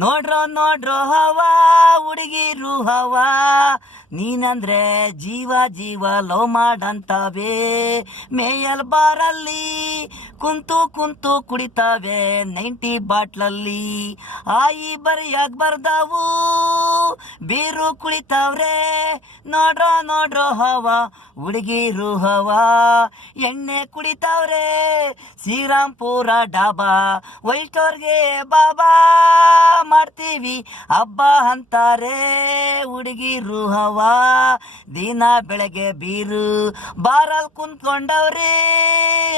ನೋಡ್ರೋ ನೋಡ್ರೋ ಹವಾ ಹುಡುಗಿರು ಹವಾ ನೀನಂದ್ರೆ ಜೀವ ಜೀವ ಲೋ ಮಾಡಂತವೇ ಮೇಯಲ್ ಬಾರಲ್ಲಿ ಕುಂತು ಕುಂತು ಕುಡಿತಾವೆ 90 ಬಾಟ್ಲಲ್ಲಿ ಆಯಿ ಬರಿಯಾಗ ಬರ್ದಾವು ಬೀರು ಕುಳಿತಾವ್ರೆ ನೋಡ್ರೋ ನೋಡ್ರೋ ಹವಾ ಹುಡುಗಿರು ಹವಾ ಎಣ್ಣೆ ಕುಡಿತಾವ್ರೆ ಶ್ರೀರಾಮ್ಪುರ ಡಾಬಾ ವೈಸ್ಟೋರ್ಗೆ ಬಾಬಾ ಮಾಡ್ತೀವಿ ಹಬ್ಬ ಅಂತಾರೆ ಹುಡುಗಿರು ಹವಾ ದಿನ ಬೆಳಗ್ಗೆ ಬೀರು ಬಾರಲ್ ಕುಂತ್ಕೊಂಡವ್ರೆ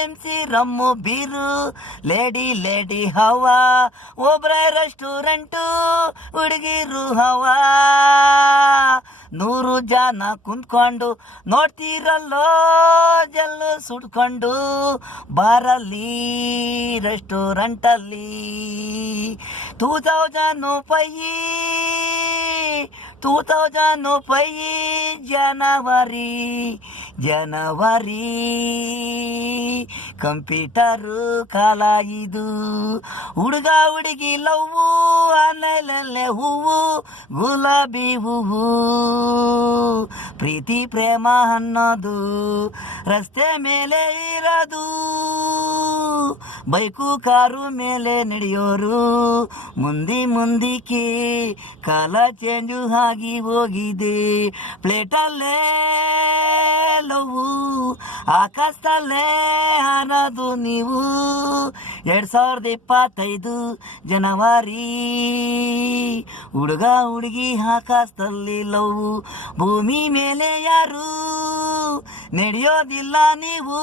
MC rum beer lady lady ಹವಾ ಒಬ್ರೆ ರೆಸ್ಟೋರೆಂಟು ಹುಡುಗಿರು ಹವಾ 100 ಜನ ಕುಂತ್ಕೊಂಡು ನೋಡ್ತೀರಲ್ಲೋ ಜಲ್ಲು ಸುಟ್ಕೊಂಡು ಬಾರಲ್ಲಿ ರೆಸ್ಟೋರೆಂಟಲ್ಲಿ 2005 ಜನವರಿ ಕಂಪ್ಯೂಟರು ಕಾಲ ಇದು ಹುಡುಗ ಹುಡುಗಿ ಲವ್ವು ಆನ್ಲೈನಲ್ಲೇ ಹೂವು ಗುಲಾಬಿ ಹೂವು ಪ್ರೀತಿ ಪ್ರೇಮ ಅನ್ನೋದು ರಸ್ತೆ ಮೇಲೆ ಇರೋದು ಬೈಕು ಕಾರು ಮೇಲೆ ನಡೆಯೋರು ಮುಂದಿಕೆ ಕಾಲ ಚೇಂಜು ಆಗಿ ಹೋಗಿದೆ ಪ್ಲೇಟಲ್ಲೇ ಲವ್ವು ಆಕಾಶದಲ್ಲೇ ಅನ್ನೋದು ನೀವು 2025 ಜನವರಿ ಹುಡುಗ ಹುಡುಗಿ ಆಕಾಶದಲ್ಲಿ ಲವ್ವು ಭೂಮಿ ಮೇಲೆ ಯಾರು ನಡೆಯೋದಿಲ್ಲ ನೀವು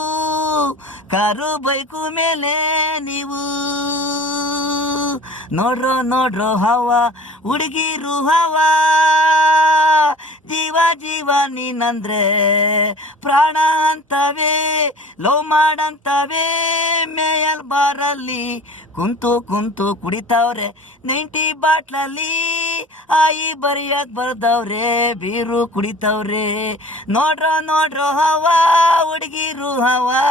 ಕಾರು ಬೈಕು ಮೇಲೆ ನೀವು ನೋಡ್ರೋ ನೋಡ್ರೋ ಹವಾ ಹುಡುಗಿರು ಹವಾ ಜೀವ ಜೀವ ನೀನಂದ್ರೆ ಪ್ರಾಣ ಅಂತವೇ ಲವ್ ಮಾಡಂತವೇ ಮೇಯಲ್ ಬಾರಲ್ಲಿ ಕುಂತು ಕುಂತು ಕುಡಿತಾವ್ರೆ 90 ಬಾಟ್ಲಲ್ಲಿ ಆಯಿ ಬರಿಯಾಕ್ ಬರ್ದವ್ರೆ ಬೀರು ಕುಡಿತಾವ್ರೆ ನೋಡ್ರೋ ನೋಡ್ರೋ ಹವಾ ಹುಡುಗಿರು ಹವಾ